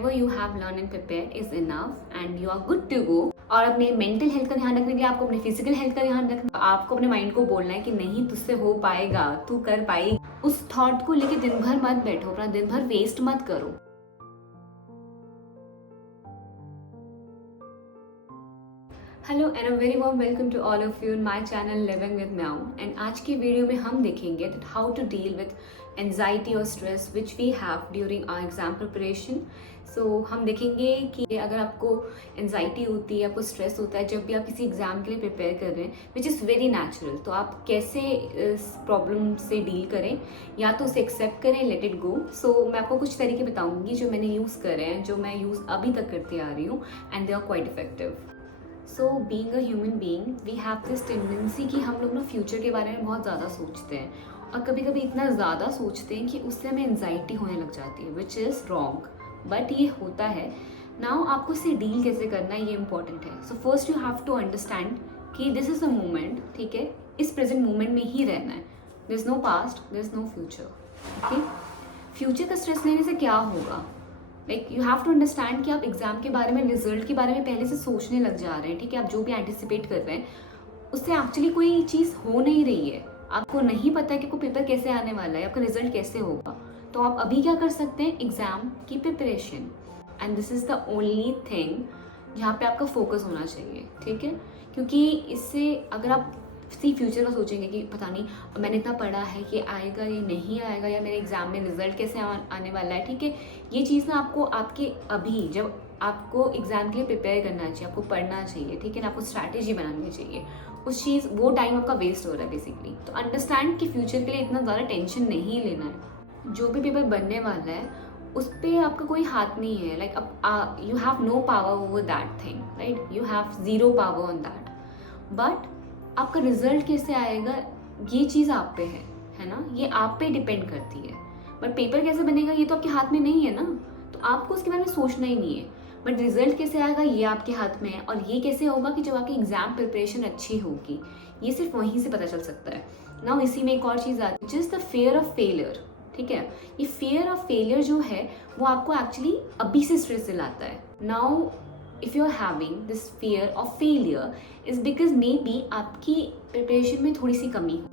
whatever you have learned and prepared is enough and you are good to go। और अपने mental health का ध्यान रखने के लिए आपको अपने फिजिकल हेल्थ का ध्यान रखना, आपको अपने माइंड को बोलना है कि नहीं तुझसे हो पाएगा, तू कर पाएगी। उस थॉट को लेके दिन भर मत बैठो, अपना दिन भर वेस्ट मत करो। Hello and a very warm welcome to all of you in my channel living with meow. And आज की वीडियो में हम देखेंगे that how to deal with anxiety और stress which we have during our exam preparation. So हम देखेंगे कि अगर आपको एंजाइटी होती है, आपको स्ट्रेस होता है जब भी आप किसी एग्जाम के लिए प्रिपेयर कर रहे हैं, विच इज़ वेरी नेचुरल, तो आप कैसे इस प्रॉब्लम से डील करें, या तो उसे एक्सेप्ट करें, लेट इट गो। सो मैं आपको कुछ तरीके बताऊंगी जो मैंने यूज़ करे हैं, जो मैं यूज़ अभी तक करती आ रही हूँ, and they are quite effective. So being a human being we have this tendency कि हम लोग ना फ्यूचर के बारे में बहुत ज़्यादा सोचते हैं, और कभी कभी इतना ज़्यादा सोचते हैं कि उससे हमें एंजाइटी होने लग जाती है, विच इज़ रॉन्ग, बट ये होता है। नाउ आपको इससे डील कैसे करना है ये इंपॉर्टेंट है। So first you have to understand कि दिस इज़ अ मोमेंट, ठीक है, इस प्रेजेंट मोमेंट में ही रहना है। There is no past, there is no future. Okay, future का स्ट्रेस लेने से क्या होगा, like you have to understand कि आप एग्जाम के बारे में, रिजल्ट के बारे में पहले से सोचने लग जा रहे हैं, ठीक है। आप जो भी एंटिसिपेट कर रहे हैं उससे एक्चुअली कोई चीज़ हो नहीं रही है। आपको नहीं पता है कि आपको पेपर कैसे आने वाला है, आपका रिजल्ट कैसे होगा। तो आप अभी क्या कर सकते हैं, एग्जाम की preparation, and this is the only thing जहाँ पे आपका फोकस होना चाहिए, ठीक है। क्योंकि इससे अगर आप सी फ्यूचर का सोचेंगे कि पता नहीं मैंने इतना पढ़ा है कि आएगा ये नहीं आएगा, या मेरे एग्जाम में रिजल्ट कैसे आने वाला है, ठीक है, ये चीज़ ना आपको आपके अभी जब आपको एग्जाम के लिए प्रिपेयर करना चाहिए, आपको पढ़ना चाहिए, ठीक है ना, आपको स्ट्रैटेजी बनानी चाहिए, उस चीज़ वो टाइम आपका वेस्ट हो रहा है बेसिकली। तो अंडरस्टैंड कि फ्यूचर के लिए इतना ज़्यादा टेंशन नहीं लेना है। जो भी पेपर बनने वाला है उस पर आपका कोई हाथ नहीं है, लाइक अब you have no power over that thing, right, you have zero power on that. But आपका रिजल्ट कैसे आएगा ये चीज़ आप पे है ना, ये आप पे डिपेंड करती है। बट पेपर कैसे बनेगा ये तो आपके हाथ में नहीं है ना, तो आपको उसके बारे में सोचना ही नहीं है। बट रिजल्ट कैसे आएगा ये आपके हाथ में है, और ये कैसे होगा कि जब आपकी एग्जाम प्रिपरेशन अच्छी होगी, ये सिर्फ वहीं से पता चल सकता है ना। इसी में एक और चीज़ आती है, just the fear of failure, ठीक है। ये फियर ऑफ फेलियर जो है वो आपको एक्चुअली अभी से स्ट्रेस दिलाता है। Now if you're having this fear of failure is because maybe आपकी प्रिपरेशन में थोड़ी सी कमी हो,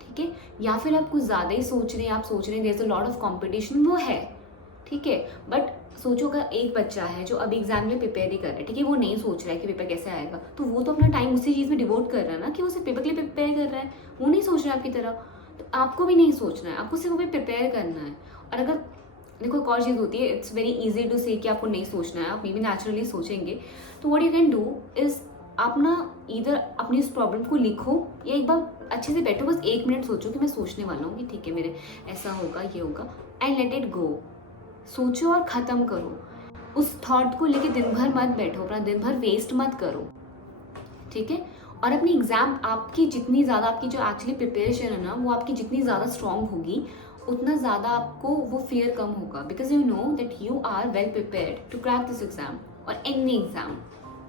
ठीक है, या फिर आप कुछ ज़्यादा ही सोच रहे हैं, आप सोच रहे हैं there's a lot of competition, वो है, ठीक है। बट सोचो अगर एक बच्चा है जो अभी एग्जाम में प्रिपेयर ही कर रहा है, ठीक है, वो नहीं सोच रहा है कि पेपर कैसे आएगा, तो वो तो अपना टाइम उसी चीज़ में डिवोट कर रहा है ना, कि वो सिर्फ पेपर के लिए प्रिपेयर कर रहा है, वो नहीं सोच रहा है आपकी तरह। तो आपको भी नहीं सोचना है, आपको सिर्फ वो प्रिपेयर करना है। और अगर देखो एक और चीज़ होती है, इट्स वेरी इजी टू से कि आपको नहीं सोचना है, आप मे बी नेचुरली सोचेंगे, तो what you can do is आप ना इधर अपनी उस प्रॉब्लम को लिखो, या एक बार अच्छे से बैठो, बस 1 मिनट सोचो कि मैं सोचने वाला हूँ कि ठीक है मेरे ऐसा होगा, ये होगा, एंड लेट इट गो। सोचो और ख़त्म करो। उस थॉट को लेके दिन भर मत बैठो, अपना दिन भर वेस्ट मत करो, ठीक है। और अपनी एग्ज़ाम आपकी जितनी ज़्यादा, आपकी जो एक्चुअली प्रिपरेशन है ना, वो आपकी जितनी ज़्यादा स्ट्रॉन्ग होगी, उतना ज़्यादा आपको वो फियर कम होगा, because you know that you are well prepared to crack this exam और एनी एग्जाम,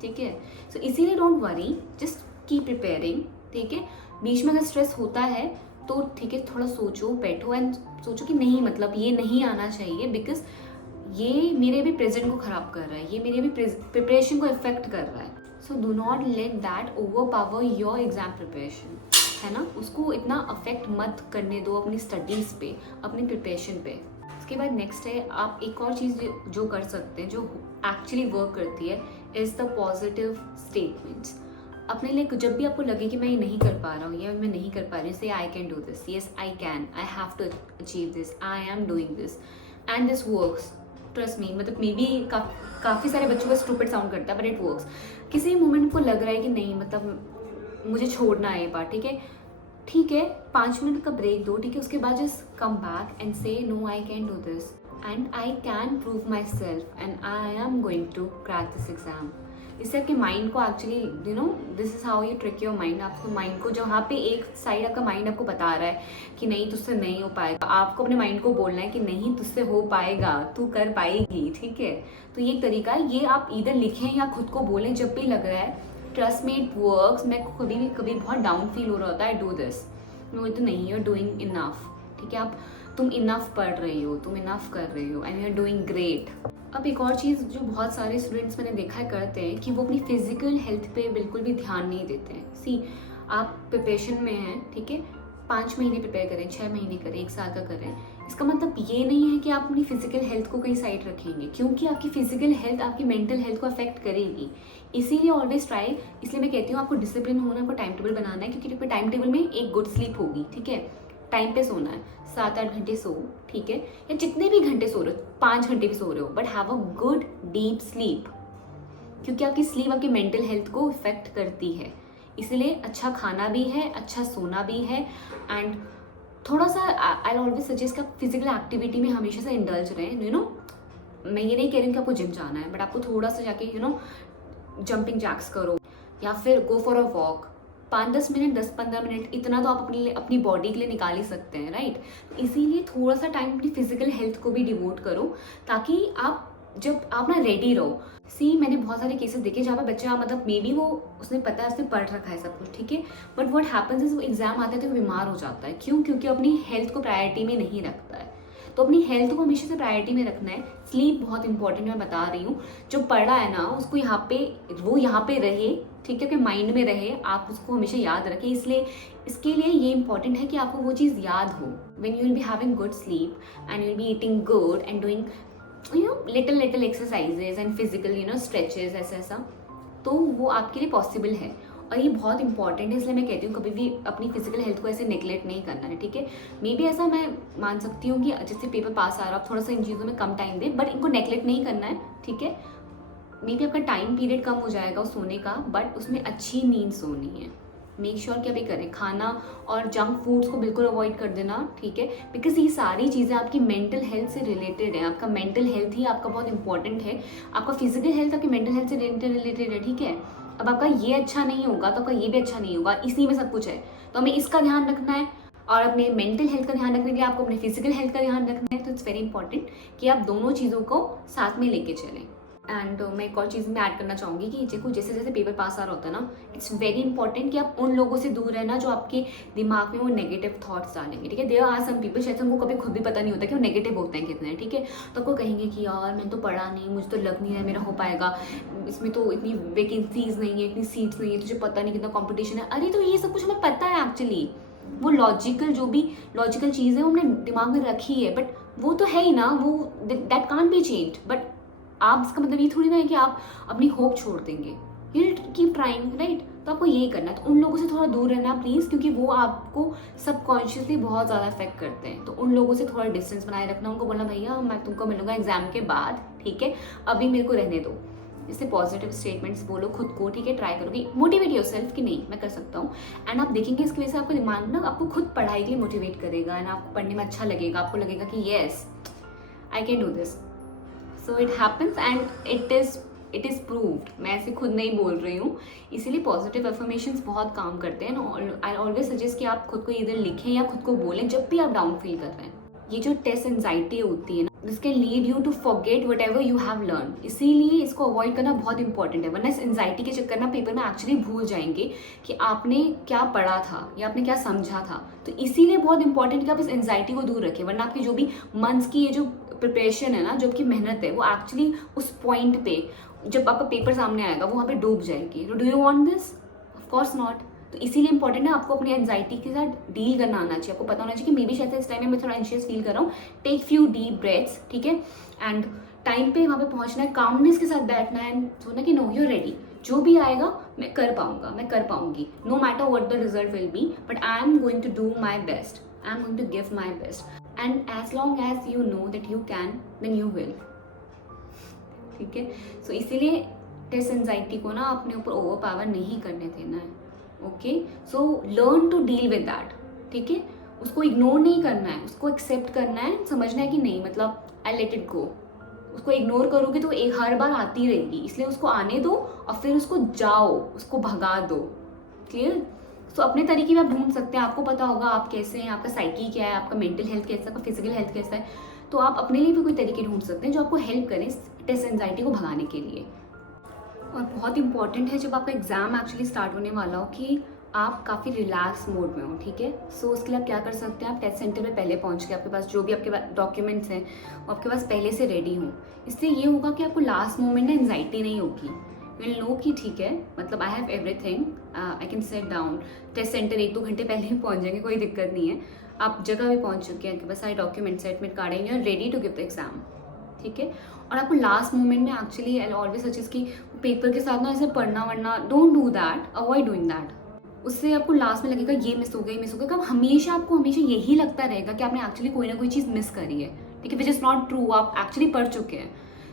ठीक है। सो इसीलिए don't worry, just keep preparing, ठीक है। बीच में अगर स्ट्रेस होता है तो ठीक है, थोड़ा सोचो, बैठो एंड सोचो कि नहीं, मतलब ये नहीं आना चाहिए, बिकॉज ये मेरे भी प्रेजेंट को ख़राब कर रहा है, ये मेरे भी प्रिपरेशन को इफेक्ट कर रहा है। So do not let that over power your exam preparation, है ना, उसको इतना अफेक्ट मत करने दो अपनी स्टडीज़ पे, अपनी प्रिपरेशन पे। उसके बाद नेक्स्ट है, आप एक और चीज़ जो कर सकते हैं, जो एक्चुअली वर्क करती है, इज़ द पॉजिटिव स्टेटमेंट्स। अपने लिए जब भी आपको लगे कि मैं ये नहीं कर पा रहा हूँ या मैं नहीं कर पा रही हूँ, say I can do this, yes I can, I have to achieve this, I am doing this and this works, trust me. मतलब मे बी काफ़ी सारे बच्चों का स्टूपिड साउंड करता है, बट इट वर्क्स। किसी मोमेंट को लग रहा है कि नहीं, मतलब मुझे छोड़ना है ये बात, ठीक है, 5 मिनट का ब्रेक दो, ठीक है, उसके बाद just come back and say no, I can do this and I can prove myself and I am going to crack this exam. इससे आपके माइंड को actually, you know, this is how you trick your mind. आपको mind को, जहाँ पे एक side आपका mind आपको बता रहा है कि नहीं तुझसे नहीं हो पाएगा, आपको अपने माइंड को बोलना है कि नहीं तुझसे हो पाएगा, तू कर पाएगी, ठीक है। तो ये एक तरीका है, ये आप इधर लिखें या खुद को बोलें जब भी लग रहा है, ट्रस्ट मी इट वर्क्स। मैं कभी बहुत डाउन फील हो रहा होता है, आई डू दिस, नो तो नहीं, यू आर डूइंग इनफ, ठीक है, तुम इनफ पढ़ रही हो, तुम इनफ कर रही हो and you are doing great. अब एक और चीज़ जो बहुत सारे स्टूडेंट्स मैंने देखा है करते हैं कि वो अपनी फिजिकल हेल्थ पे बिल्कुल भी ध्यान नहीं देते हैं। सी, आप प्रिपरेशन में हैं, ठीक है, 5 महीने प्रिपेयर करें, 6 महीने करें, 1 साल का करें, इसका मतलब ये नहीं है कि आप अपनी फिजिकल हेल्थ को कहीं साइड रखेंगे, क्योंकि आपकी फिजिकल हेल्थ आपकी मेंटल हेल्थ को अफेक्ट करेगी। इसीलिए ऑलवेज ट्राई, इसलिए मैं कहती हूँ आपको डिसिप्लिन होना, आपको टाइम टेबल बनाना है, क्योंकि टाइम टेबल में एक गुड स्लीप होगी, ठीक है, टाइम पे सोना है, 7-8 घंटे सो, ठीक है, या जितने भी घंटे सो रहे हो, 5 घंटे भी सो रहे हो, but have a good deep sleep, क्योंकि आपकी स्लीप आपकी मेंटल हेल्थ को इफेक्ट करती है। इसलिए अच्छा खाना भी है, अच्छा सोना भी है, एंड थोड़ा सा आई ऑलवेज सजेस्ट कि आप फिजिकल एक्टिविटी में हमेशा से इंडल्ज रहें। मैं ये नहीं कह रही हूँ कि आपको जिम जाना है, बट आपको थोड़ा सा जाके जंपिंग जैक्स करो, या फिर go for a walk, 5-10 minute, 10-15 minute, इतना तो आप अपनी बॉडी के लिए निकाल ही सकते हैं, राइट। इसीलिए थोड़ा सा टाइम अपनी फिजिकल हेल्थ को भी डिवोट करो, ताकि आप जब आप ना रेडी रहो। सी, मैंने बहुत सारे केसेस देखे जहाँ पे बच्चा मतलब मे बी वो उसने पता है, उसने पढ़ रखा है सब कुछ, ठीक है, बट व्हाट हैपेंस इज वो एग्जाम आते थे वो बीमार हो जाता है। क्यों? क्योंकि अपनी हेल्थ को प्रायोरिटी में नहीं रखता है। तो अपनी हेल्थ को हमेशा से प्रायोरिटी में रखना है। स्लीप बहुत इंपॉर्टेंट, मैं बता रही हूँ। जो पढ़ा है ना उसको यहाँ पे रहे, ठीक है, कि माइंड में रहे, आप उसको हमेशा याद रखें। इसलिए इसके लिए ये इंपॉर्टेंट है कि आपको वो चीज़ याद हो। When you will be having good sleep and you will be eating good and doing little exercises and physical stretches, ऐसा तो वो आपके लिए पॉसिबल है। और ये बहुत इंपॉर्टेंट है, इसलिए मैं कहती हूँ कभी भी अपनी फिजिकल हेल्थ को ऐसे नेग्लेक्ट नहीं करना है, ठीक है। मे बी ऐसा मैं मान सकती हूँ कि जैसे पेपर पास आ रहा है, आप थोड़ा सा इन चीज़ों में कम टाइम दें, बट इनको नेग्लेक्ट नहीं करना है, ठीक है। मे बी आपका टाइम पीरियड कम हो जाएगा उस सोने का, बट उसमें अच्छी नींद सोनी है। मेक श्योर कि आप ये करें। खाना और जंक फूड्स को बिल्कुल अवॉइड कर देना, ठीक है, बिकॉज ये सारी चीज़ें आपकी मेंटल हेल्थ से रिलेटेड है। आपका मेंटल हेल्थ ही आपका बहुत इंपॉर्टेंट है। आपका फिजिकल हेल्थ आपकी मेंटल हेल्थ से रिलेटेड है, ठीक है। अब आपका ये अच्छा नहीं होगा तो आपका ये भी अच्छा नहीं होगा, इसी में सब कुछ है। तो हमें इसका ध्यान रखना है, और अपने मेंटल हेल्थ का ध्यान रखने के लिए आपको अपने फिजिकल हेल्थ का ध्यान रखना है। तो इट्स वेरी इंपॉर्टेंट कि आप दोनों चीज़ों को साथ में लेके चलें। एंड मैं एक और चीज़ में ऐड करना चाहूँगी कि देखो जैसे जैसे पेपर पास आ रहा होता है ना, इट्स वेरी इंपॉर्टेंट कि आप उन लोगों से दूर रहना जो आपके दिमाग में वो नेगेटिव थॉट्स डालेंगे, ठीक है। देयर आर सम पीपल, शायद उनको कभी खुद भी पता नहीं होता कि वो नेगेटिव होते हैं कितने, ठीक है। तो आपको कहेंगे कि यार मैंने तो पढ़ा नहीं, मुझे तो लग नहीं रहा है मेरा हो पाएगा, इसमें तो इतनी वैकेंसीज नहीं है, इतनी सीट्स नहीं है, तुझे पता नहीं कितना कॉम्पिटिशन है। अरे तो ये सब कुछ हमें पता है एक्चुअली, वो जो भी लॉजिकल चीज़ है वो हमने दिमाग में रखी है, बट वो तो है ही ना, वो that can't be change. But आप, इसका मतलब ये थोड़ी ना है कि आप अपनी होप छोड़ देंगे, यू कीप ट्राइंग, राइट। तो आपको ये करना है। तो उन लोगों से थोड़ा दूर रहना प्लीज़, क्योंकि वो आपको सबकॉन्शियसली बहुत ज़्यादा अफेक्ट करते हैं। तो उन लोगों से थोड़ा डिस्टेंस बनाए रखना, उनको बोलना भैया मैं तुमको मिलूंगा एग्जाम के बाद, ठीक है, अभी मेरे को रहने दो। इससे पॉजिटिव स्टेटमेंट्स बोलो खुद को, ठीक है। ट्राई करो कि मोटिवेट योरसेल्फ कि नहीं मैं कर सकता हूँ, एंड आप देखेंगे इसकी वजह से आपका दिमाग ना आपको खुद पढ़ाई के लिए मोटिवेट करेगा, एंड आपको पढ़ने में अच्छा लगेगा, आपको लगेगा कि yes I can do this. So it happens and it is proved. मैं ऐसे खुद नहीं बोल रही हूँ, इसीलिए पॉजिटिव अफर्मेशंस बहुत काम करते हैं। आई ऑलवेज सजेस्ट कि आप खुद को इधर लिखें या खुद को बोलें जब भी आप डाउन फील कर रहे हैं। ये जो टेस्ट एंजाइटी होती है ना, this can lead you to forget whatever you have learn. इसीलिए इसको अवॉइड करना बहुत इंपॉर्टेंट है, वरना इस एंजाइटी के चक्कर में पेपर में एक्चुअली भूल जाएंगे कि आपने क्या पढ़ा था या आपने क्या समझा था। तो इसीलिए बहुत इंपॉर्टेंट कि आप इस एंजाइटी को दूर रखें, वरना आपकी जो भी मंथ्स की ये जो प्रिपरेशन है ना, जो आपकी मेहनत है, वो एक्चुअली उस पॉइंट पे जब आपका पेपर सामने आएगा वो वहाँ पे डूब जाएगी। तो do you want this? Of course not. तो इसीलिए इंपॉर्टेंट है आपको अपनी एंजाइटी के साथ डील करना आना चाहिए। आपको पता होना चाहिए कि मे बी शायद इस टाइम में मैं थोड़ा एंशियस फील कर रहा हूँ, टेक फ्यू डीप ब्रेथ्स, ठीक है, एंड टाइम पे वहाँ पे पहुँचना है, कामनेस के साथ बैठना है, एंड सोचना कि नो, यू आर रेडी, जो भी आएगा मैं कर पाऊंगा, मैं कर पाऊंगी, no matter what the result will be, but I am going to do my best, I am going to give my best, and as long as you know that you can, then you will, ठीक है। So इसीलिए test anxiety को ना अपने ऊपर over power नहीं करने देना है, okay. So learn to deal with that, ठीक है। उसको इग्नोर नहीं करना है, उसको एक्सेप्ट करना है, समझना है कि नहीं, मतलब आई लेट इट गो। उसको इग्नोर करोगे तो एक हर बार आती रहेगी, इसलिए उसको आने दो और फिर उसको जाओ, उसको भगा दो, क्लियर। सो अपने तरीके में आप ढूंढ सकते हैं, आपको पता होगा आप कैसे हैं, आपका साइकी क्या है, आपका मेंटल हेल्थ कैसा है, आपका फिजिकल हेल्थ कैसा है। तो आप अपने लिए भी कोई तरीके ढूंढ सकते हैं जो आपको हेल्प करें टेस्ट एंजाइटी को भगाने के लिए। और बहुत इंपॉर्टेंट है जब आपका एग्ज़ाम एक्चुअली स्टार्ट होने वाला हो कि आप काफ़ी रिलैक्स मोड में हो, ठीक है। सो उसके लिए आप क्या कर सकते हैं, आप टेस्ट सेंटर में पहले पहुंच के आपके पास जो भी आपके पास डॉक्यूमेंट्स हैं वो आपके पास पहले से रेडी हों। इससे ये होगा कि आपको लास्ट मोमेंट में एंजाइटी नहीं होगी। विल नो कि ठीक है, मतलब I have everything, I can set down. Test centre 1-2 घंटे पहले ही पहुंच जाएंगे, कोई दिक्कत नहीं है। आप जगह भी पहुंच चुके हैं, आपके पास सारे डॉक्यूमेंट्स एडमिट कार्ड है, you are ready to give the exam, ठीक है। और आपको लास्ट मोमेंट में एक्चुअली आई ऑलवेज सजेस्ट कि पेपर के साथ ना ऐसे पढ़ना वरना, don't do that, avoid doing that. उससे आपको लास्ट में लगेगा ये मिस हो गया, ये मिस हो गया। हमेशा आपको हमेशा यही लगता रहेगा कि आपने एक्चुअली कोई ना कोई चीज़ मिस करी है, ठीक है, विच इज़ नॉट ट्रू। आप एक्चुअली पढ़ चुके हैं।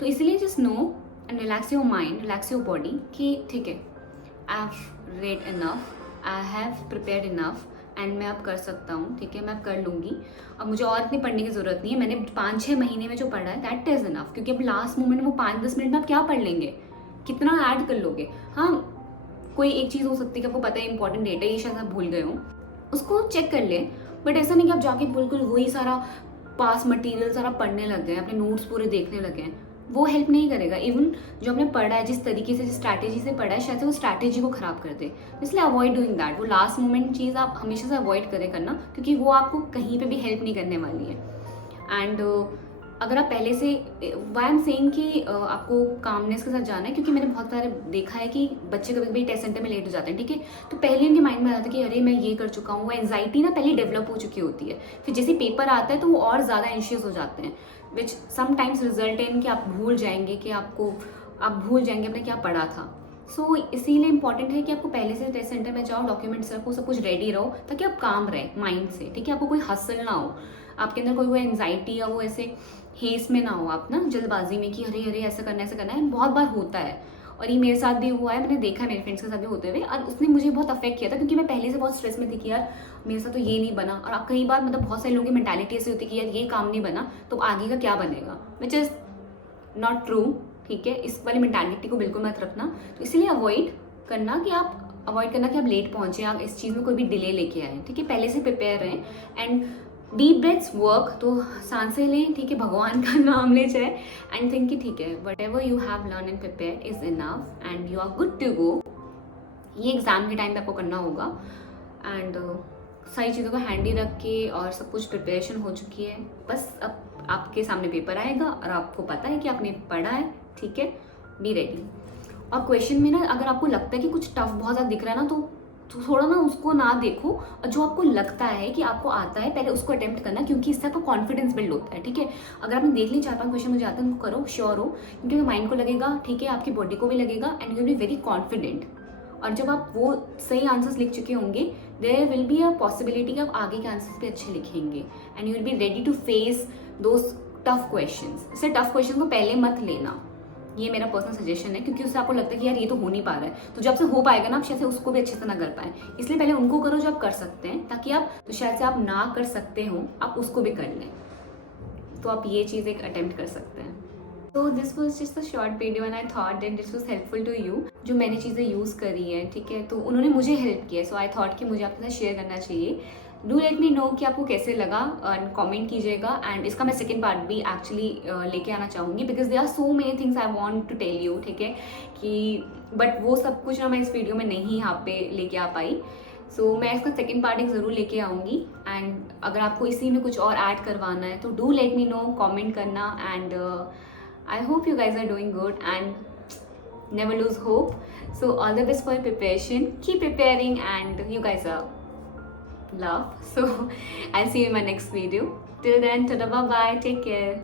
तो इसलिए just know and relax your mind, relax your body कि ठीक है, I have read enough, I have prepared enough and मैं अब कर सकता हूँ, ठीक है, मैं अब कर लूँगी। अब मुझे और इतनी पढ़ने की ज़रूरत नहीं है, मैंने 5-6 महीने में जो पढ़ा है दैट इज़ इनफ। क्योंकि अब लास्ट मोमेंट में वो 5-10 मिनट में आप क्या पढ़ लेंगे, कितना ऐड कर लोगे। हाँ, कोई एक चीज़ हो सकती है कि आपको पता है इंपॉर्टेंट डेटा ये शायद आप भूल गए हो, उसको चेक कर ले। बट ऐसा नहीं कि आप जाके बिल्कुल वही सारा पास मटेरियल सारा पढ़ने लग गए, अपने नोट्स पूरे देखने लगे हैं, वो हेल्प नहीं करेगा। इवन जो आपने पढ़ा है, जिस तरीके से, जिस स्ट्रैटेजी से पढ़ा है, शायद से वो स्ट्रैटेजी को खराब कर दे। इसलिए अवॉइड डूइंग दैट। वो लास्ट मोमेंट चीज़ आप हमेशा से अवॉइड करें करना, क्योंकि वो आपको कहीं पे भी हेल्प नहीं करने वाली है। एंड अगर आप पहले से, वाई एम सेइंग कि आपको कामनेस के साथ जाना है, क्योंकि मैंने बहुत सारे देखा है कि बच्चे कभी कभी टेस्ट सेंटर में लेट हो जाते हैं, ठीक है। तो पहले उनके माइंड में आ जाता है कि अरे मैं ये कर चुका हूँ। वो एंजाइटी ना पहले डेवलप हो चुकी होती है, फिर जैसे पेपर आता है तो वो और ज़्यादा एंशियस हो जाते हैं, विच समटाइम्स रिजल्ट इन कि आप भूल जाएंगे कि आप भूल जाएंगे अपने क्या पढ़ा था। सो इसीलिए इंपॉर्टेंट है कि आपको पहले से टेस्ट सेंटर में जाओ, डॉक्यूमेंट्स रखो, सब कुछ रेडी रहो, ताकि आप काम रहे माइंड से, ठीक है। आपको कोई हसल ना हो, आपके अंदर कोई वो एंजाइटी या वो ऐसे हेस में ना हो, आप ना जल्दबाजी में कि अरे अरे ऐसा करना है। बहुत बार होता है और ये मेरे साथ भी हुआ है, मैंने देखा है मेरे फ्रेंड्स के साथ भी होते हुए, और उसने मुझे बहुत अफेक्ट किया था, क्योंकि मैं पहले से बहुत स्ट्रेस में थी कि यार मेरे साथ तो ये नहीं बना। और आप कई बार, मतलब बहुत सारे लोगों की मेंटालिटी ऐसी होती है कि यार ये काम नहीं बना तो आगे का क्या बनेगा, विच इज़ नॉट ट्रू, ठीक है। इस वाली मेंटालिटी को बिल्कुल मत रखना। तो इसलिए अवॉइड करना कि आप लेट पहुंचे, आप इस चीज़ में कोई भी डिले लेके आए, ठीक है। पहले से प्रिपेयर रहें एंड डीप ब्रेथ्स वर्क, तो सांसें लें, ठीक है, भगवान का नाम ले जाए एंड थिंक कि ठीक है, whatever you have learn and prepare is enough and you are good to go. ये एग्जाम के टाइम पे आपको करना होगा एंड सारी चीज़ों को हैंडी रख के, और सब कुछ प्रिपरेशन हो चुकी है, बस अब आपके सामने पेपर आएगा और आपको पता है कि आपने पढ़ा है, ठीक है। Be ready. और क्वेश्चन में ना अगर आपको लगता है कि कुछ टफ बहुत ज़्यादा दिख रहा है ना, तो थोड़ा ना उसको ना देखो, और जो आपको लगता है कि आपको आता है पहले उसको अटेम्प्ट करना, क्योंकि इससे आपका कॉन्फिडेंस बिल्ड होता है, ठीक है। अगर आपने देख ली 4-5 क्वेश्चन मुझे आते हैं, उनको करो, श्योर हो, क्योंकि माइंड को लगेगा, ठीक है, आपकी बॉडी को भी लगेगा and you will be very confident. और जब आप वो सही आंसर्स लिख चुके होंगे, there will be a possibility कि आप आगे के आंसर्स भी अच्छे लिखेंगे and you will be ready to face those tough questions. इससे टफ क्वेश्चन को पहले मत लेना, ये मेरा पर्सनल सजेशन है, क्योंकि उससे आपको लगता है कि यार ये तो हो नहीं पा रहा है, तो जब से हो पाएगा ना आप शायद से उसको भी अच्छे से ना कर पाए। इसलिए पहले उनको करो जो आप कर सकते हैं, ताकि आप तो शायद से आप ना कर सकते हो आप उसको भी कर लें, तो आप ये चीज़ एक अटेम्प्ट कर सकते हैं। तो this was just a short video and I thought that this was helpful to you. जो मैंने चीज़ें यूज़ करी है, ठीक है, तो उन्होंने मुझे हेल्प किया, सो आई थॉट कि मुझे आपके साथ शेयर करना चाहिए। डू लेट मी नो कि आपको कैसे लगा एंड कमेंट कीजिएगा। एंड इसका मैं सेकंड पार्ट भी एक्चुअली लेके आना चाहूँगी, because there are so many things I want to tell you, ठीक है, कि बट वो सब कुछ ना मैं इस वीडियो में नहीं यहाँ पे लेके आ पाई। सो मैं इसका सेकंड पार्ट एक ज़रूर लेके आऊँगी। एंड अगर आपको इसी में कुछ और ऐड करवाना है तो do let me know, comment करना। And I hope you guys are doing good and never lose hope. So all the best for your preparation. Keep preparing and you guys are love. So I'll see you in my next video. Till then, tada bye bye. Take care.